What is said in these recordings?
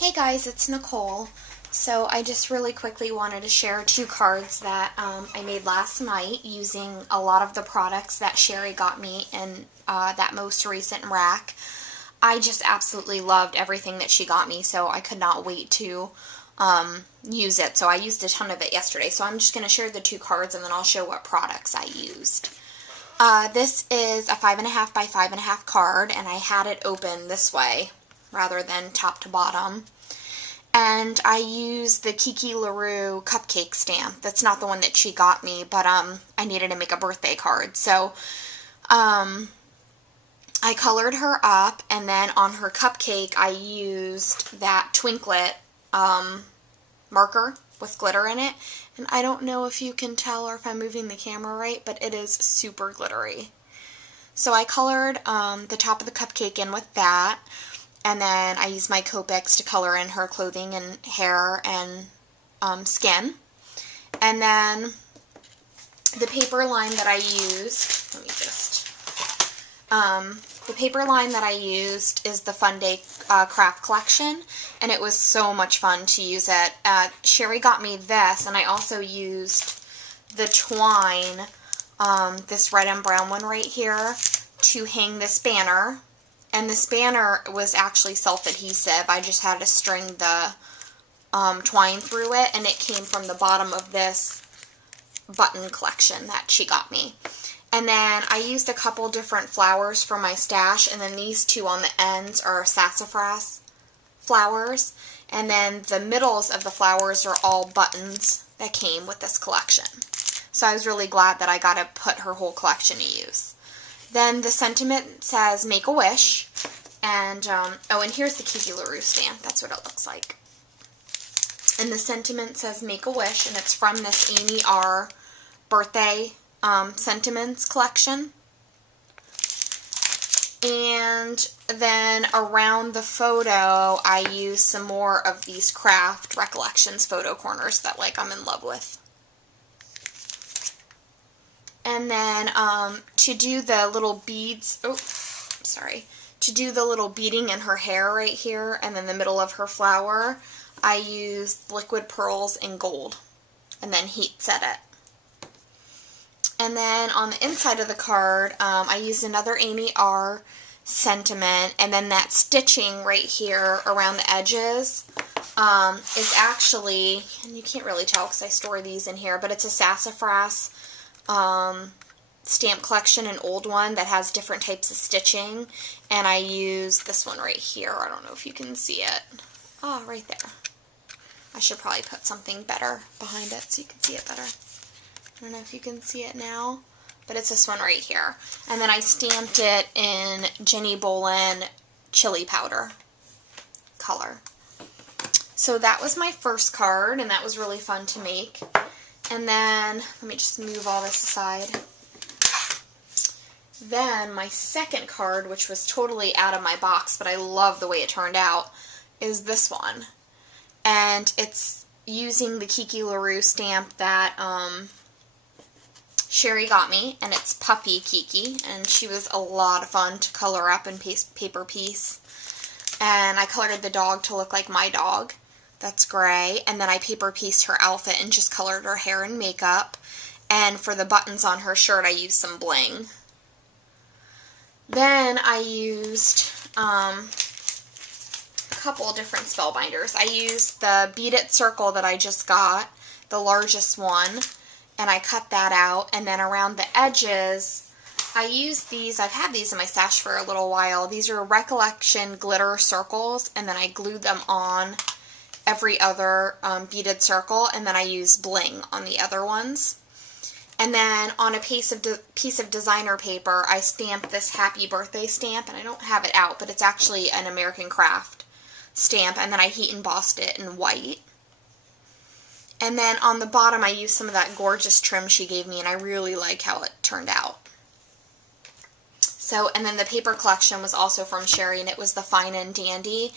Hey guys, it's Nicole. So I just really quickly wanted to share two cards that I made last night using a lot of the products that Cheri got me in that most recent rack. I just absolutely loved everything that she got me, so I could not wait to use it. So I used a ton of it yesterday. So I'm just going to share the two cards and then I'll show what products I used. This is a 5.5 by 5.5 card, and I had it open this way rather than top to bottom. And I used the Kiki LaRue cupcake stamp. That's not the one that she got me, but I needed to make a birthday card. So I colored her up, and then on her cupcake I used that Twinklet marker with glitter in it. And I don't know if you can tell or if I'm moving the camera right, but it is super glittery. So I colored the top of the cupcake in with that. And then I used my Copics to color in her clothing and hair and skin. And then the paper line that I used, the paper line that I used is the Fun Day Craft Collection, and it was so much fun to use it. Cheri got me this, and I also used the twine, this red and brown one right here, to hang this banner. And this banner was actually self-adhesive. I just had to string the twine through it, and it came from the bottom of this button collection that she got me. And then I used a couple different flowers for my stash, and then these two on the ends are sassafras flowers. And then the middles of the flowers are all buttons that came with this collection. So I was really glad that I got to put her whole collection to use. Then the sentiment says, make a wish, and, oh, and here's the Kiki LaRue stamp. That's what it looks like. And the sentiment says, make a wish, and it's from this Amy R. birthday sentiments collection. And then around the photo, I use some more of these craft recollections photo corners that, like, I'm in love with. And then to do the little beads, to do the little beading in her hair right here and then the middle of her flower, I used liquid pearls and gold and then heat set it. And then on the inside of the card, I used another Amy R. sentiment, and then that stitching right here around the edges is actually, and you can't really tell because I store these in here, but it's a sassafras stamp collection, an old one that has different types of stitching, and I use this one right here. I don't know if you can see it. Oh, right there. I should probably put something better behind it so you can see it better. I don't know if you can see it now, but it's this one right here. And then I stamped it in Jenny Bolin chili powder color. So that was my first card, and that was really fun to make. And then, let me just move all this aside. Then, my second card, which was totally out of my box, but I love the way it turned out, is this one. And it's using the Kiki LaRue stamp that Cheri got me, and it's Puppy Kiki, and she was a lot of fun to color up and paper piece. And I colored the dog to look like my dog. That's gray. And then I paper pieced her outfit and just colored her hair and makeup. And for the buttons on her shirt, I used some bling. Then I used a couple different spellbinders. I used the beaded circle that I just got, the largest one, and I cut that out. And then around the edges, I used these. I've had these in my stash for a little while. These are Recollection glitter circles, and then I glued them on every other beaded circle, and then I use bling on the other ones. And then on a piece of designer paper, I stamped this happy birthday stamp, and I don't have it out, but it's actually an American Craft stamp, and then I heat embossed it in white. And then on the bottom, I used some of that gorgeous trim she gave me, and I really like how it turned out. So, and then the paper collection was also from Cheri, and it was the Fine and Dandy.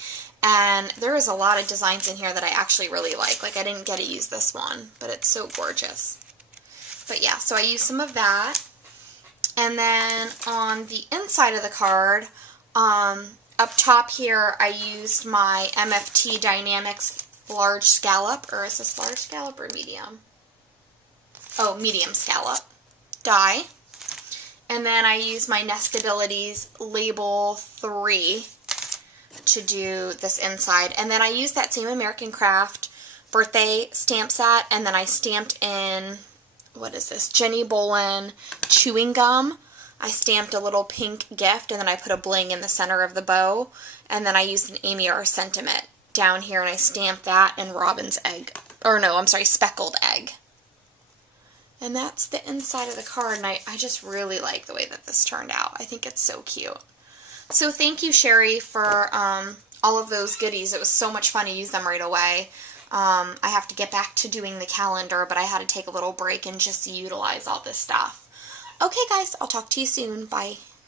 And there is a lot of designs in here that I actually really like. Like, I didn't get to use this one, but it's so gorgeous. But yeah, so I used some of that. And then on the inside of the card, Up top here, I used my MFT Dynamics large scallop, or is this large scallop or medium? Oh, medium scallop die. And then I used my Nestabilities Label 3 to do this inside. And then I used that same American Craft birthday stamp set, and then I stamped in, what is this, Jenny Bolin chewing gum. I stamped a little pink gift, and then I put a bling in the center of the bow, and then I used an Amy R. Sentiment down here, and I stamped that in Robin's egg, or no, I'm sorry, speckled egg. And that's the inside of the card, and I just really like the way that this turned out. I think it's so cute. So thank you, Cheri, for all of those goodies. It was so much fun to use them right away. I have to get back to doing the calendar, but I had to take a little break and just utilize all this stuff. Okay, guys, I'll talk to you soon. Bye.